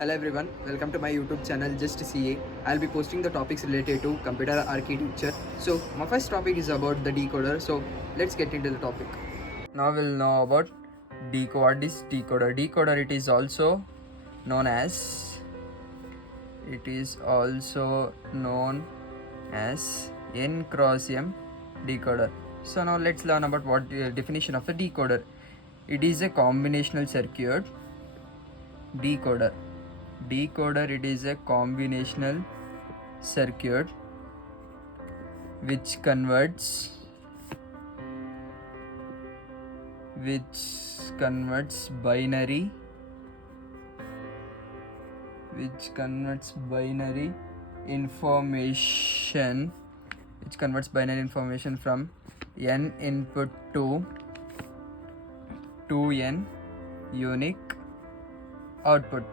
Hello everyone, welcome to my YouTube channel Just CA. I'll be posting the topics related to computer architecture. So my first topic is about the decoder. So let's get into the topic. Now we'll know about what is decoder. Decoder it is also known as N cross M decoder. So now let's learn about what the definition of a decoder. It is a combinational circuit. Decoder it is a combinational circuit which converts binary information from n input to n unique output.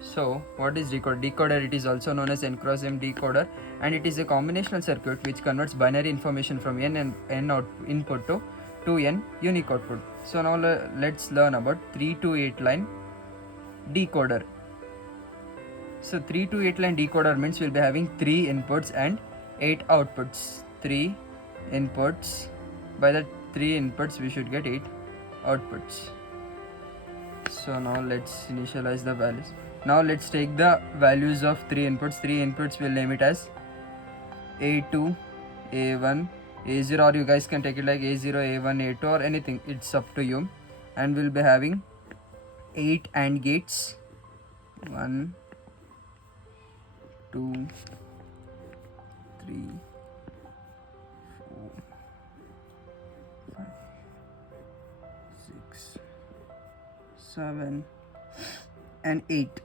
So what is decoder? Decoder it is also known as N cross M decoder, and it is a combinational circuit which converts binary information from n input to n unique output. So now let's learn about 3 to 8 line decoder. So 3 to 8 line decoder means we'll be having 3 inputs and 8 outputs. 3 inputs, by the 3 inputs we should get 8 outputs. So now let's initialize the values. Now let's take the values of 3 inputs. 3 inputs we'll name it as A2, A1, A0, or you guys can take it like A0, A1, A2 or anything. It's up to you. And we'll be having 8 AND gates. 1, 2, 3, 4, 5, 6, 7 and 8.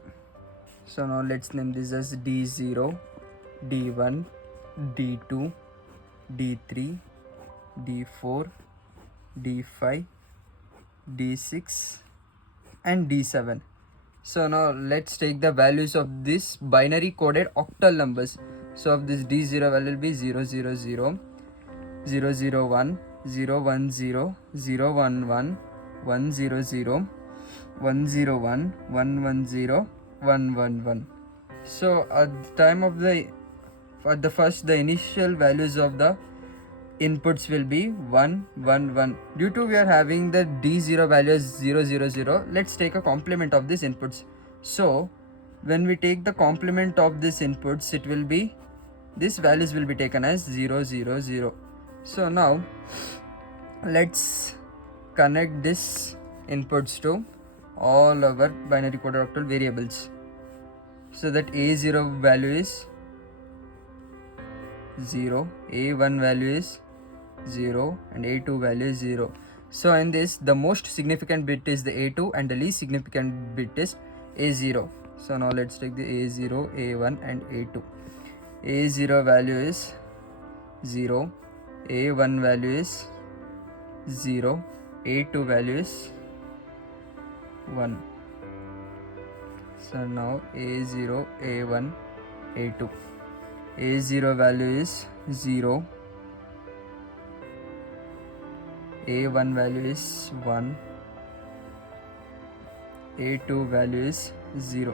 So now let's name this as D0, D1, D2, D3, D4, D5, D6 and D7. So now let's take the values of this binary coded octal numbers. So of this D0 value will be 000, 001, 010, 011, 100, 101, 110, 111. So at the first the initial values of the inputs will be 1 1 1. Due to we are having the D0 value as 0 0 0, let's take a complement of these inputs. So when we take the complement of these inputs, it will be, these values will be taken as 0 0 0. So now let's connect this inputs to all our binary coded octal variables. So that A0 value is 0, A1 value is 0 and A2 value is 0. So in this, the most significant bit is the A2 and the least significant bit is A0. So now let's take the A0, A1 and A2. A0 value is 0, A1 value is 0, A2 value is 1. So now A0, A1, A2. A0 value is 0, A1 value is 1, A2 value is 0.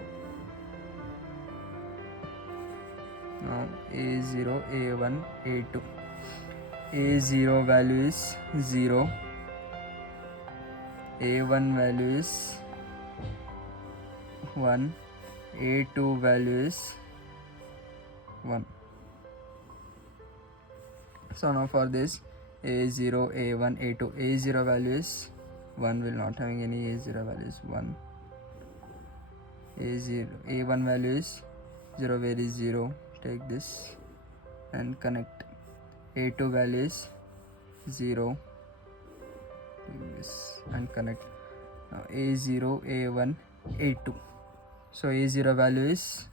Now A0, A1, A2. A0 value is 0, A1 value is 1, A2 value is 1. So now for this A0, A1, A2, A0 value is 1, will not having any A0 value is 1. A0, A1 value is 0, where is 0? Take this and connect. A2 value is 0, take this and connect. Now A0, A1, A2. So A0 value is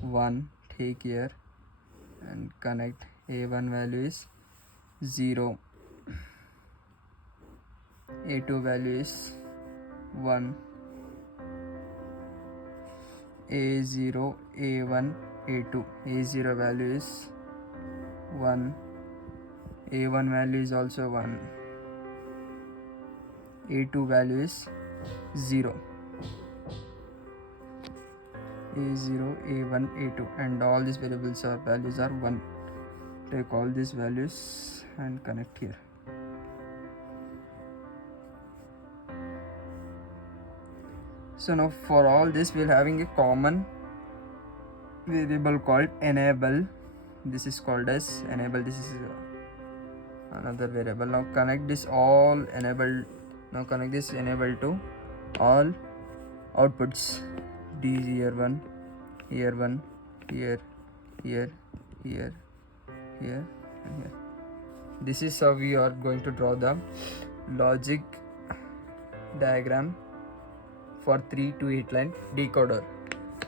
1, take here and connect. A1 value is 0, A2 value is 1, A0, A1, A2. A0 value is 1, A1 value is also 1, A2 value is 0. a0, a1, a2, and all these values are 1. Take all these values and connect here. So now for all this we're having a common variable called enable. This is called as enable. This is another variable. Now connect this all enable. Now connect this enable to all outputs. D here 1, here 1, here, here, here, here, and here. This is how we are going to draw the logic diagram for 3 to 8 line decoder.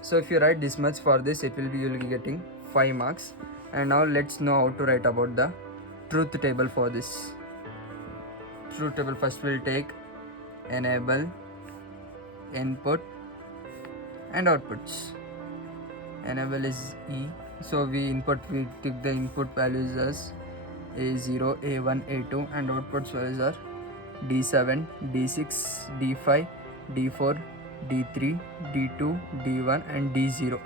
So if you write this much for this, it will be, you will be getting 5 marks. And now let's know how to write about the truth table for this. Truth table, first we'll take enable, input and outputs. Enable is E, so we took the input values as A0, A1, A2, and outputs values are D7, D6, D5, D4, D3, D2, D1, and D0.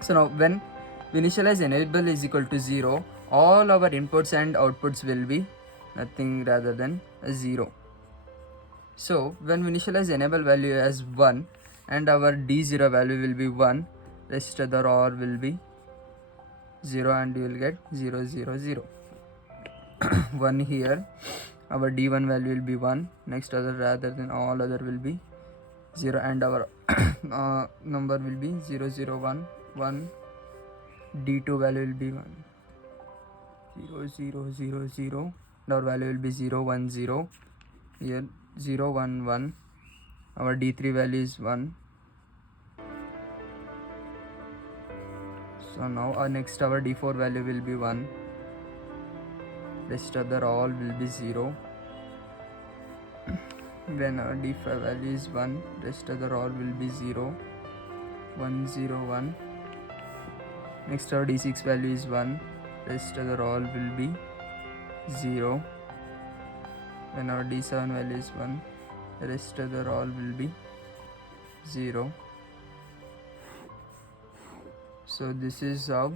So now when we initialize enable is equal to 0, all our inputs and outputs will be nothing rather than a 0. So when we initialize enable value as 1 and our D0 value will be 1, rest other or will be 0 and you will get 0, 0, 0. 1 here, our D1 value will be 1, next other rather than all other will be 0 and our number will be 0, 0, 1, 1. D2 value will be 1, 0, 0, 0, 0. Our value will be 0, 1, 0. Here 0, 1, 1. Our D3 value is 1. So now our next our D4 value will be 1. Rest other all will be 0. When our D5 value is 1, rest other all will be 0. 1, 0, 1. Next our D6 value is 1. Rest other all will be 0. When our D7 value is 1, rest other all will be 0. So this is how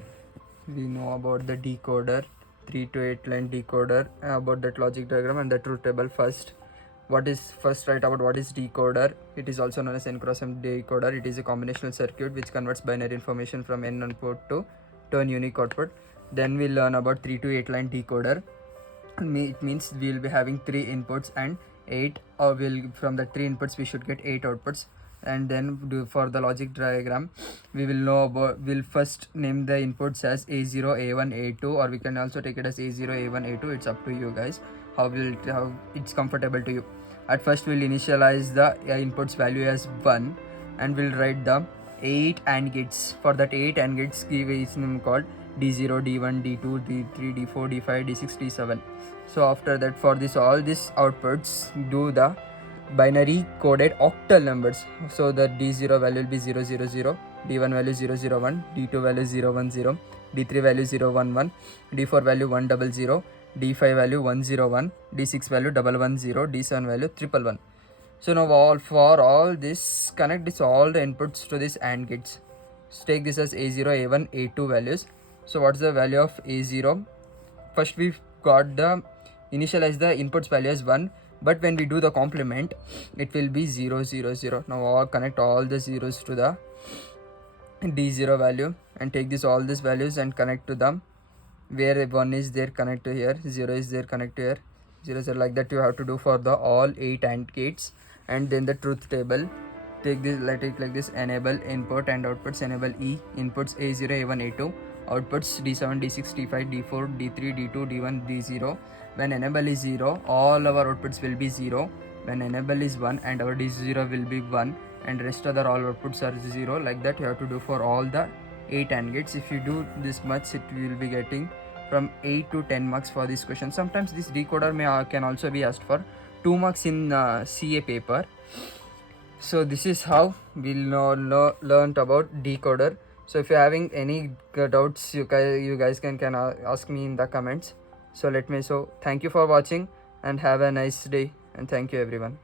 we know about the decoder, 3 to 8 line decoder, about that logic diagram and the truth table. First write about what is decoder. It is also known as N cross M decoder. It is a combinational circuit which converts binary information from N input to a unique output. Then we'll learn about 3 to 8 line decoder. It means we'll be having 3 inputs and 8, or from the 3 inputs we should get 8 outputs. And then for the logic diagram we'll first name the inputs as A0, A1, A2, or we can also take it as A0, A1, A2. It's up to you guys how it's comfortable to you. At first we'll initialize the inputs value as 1 and we'll write the 8 AND gates. For that 8 AND gates give a name called D0, D1, D2, D3, D4, D5, D6, D7. So after that, for all these outputs do the binary coded octal numbers. So the D0 value will be 0, 0, 0, D1 value 0, 0, 1, D2 value 0, 1, 0, D3 value 0, 1, 1, D4 value 1, 0, 0, D5 value 1, 0, 1, D6 value 1, 1, 0, D7 value 1, 1. So now for all this, connect this all the inputs to this AND gates. So take this as A0, A1, A2 values. So what's the value of A0? First we've got the initialize the inputs value as 1, but when we do the complement it will be 0, 0, 0. Now connect all the zeros to the D0 value and take all these values and connect to them. Where 1 is there, connect to here, 0 is there, connect to here, 0, 0. Like that you have to do for the all 8 AND gates. And then the truth table, take this, let it like this: enable input and outputs. Enable E, inputs A0, A1, A2, outputs D7, D6, D5, D4, D3, D2, D1, D0. When enable is 0, all our outputs will be 0. When enable is 1 and our D0 will be 1 and rest other all outputs are 0. Like that you have to do for all the 8 AND gates. If you do this much, it will be getting from 8 to 10 marks for this question. Sometimes this decoder can also be asked for 2 marks in CA paper. So this is how we'll learned about decoder. So if you're having any doubts, you guys can ask me in the comments. So thank you for watching and have a nice day, and thank you everyone.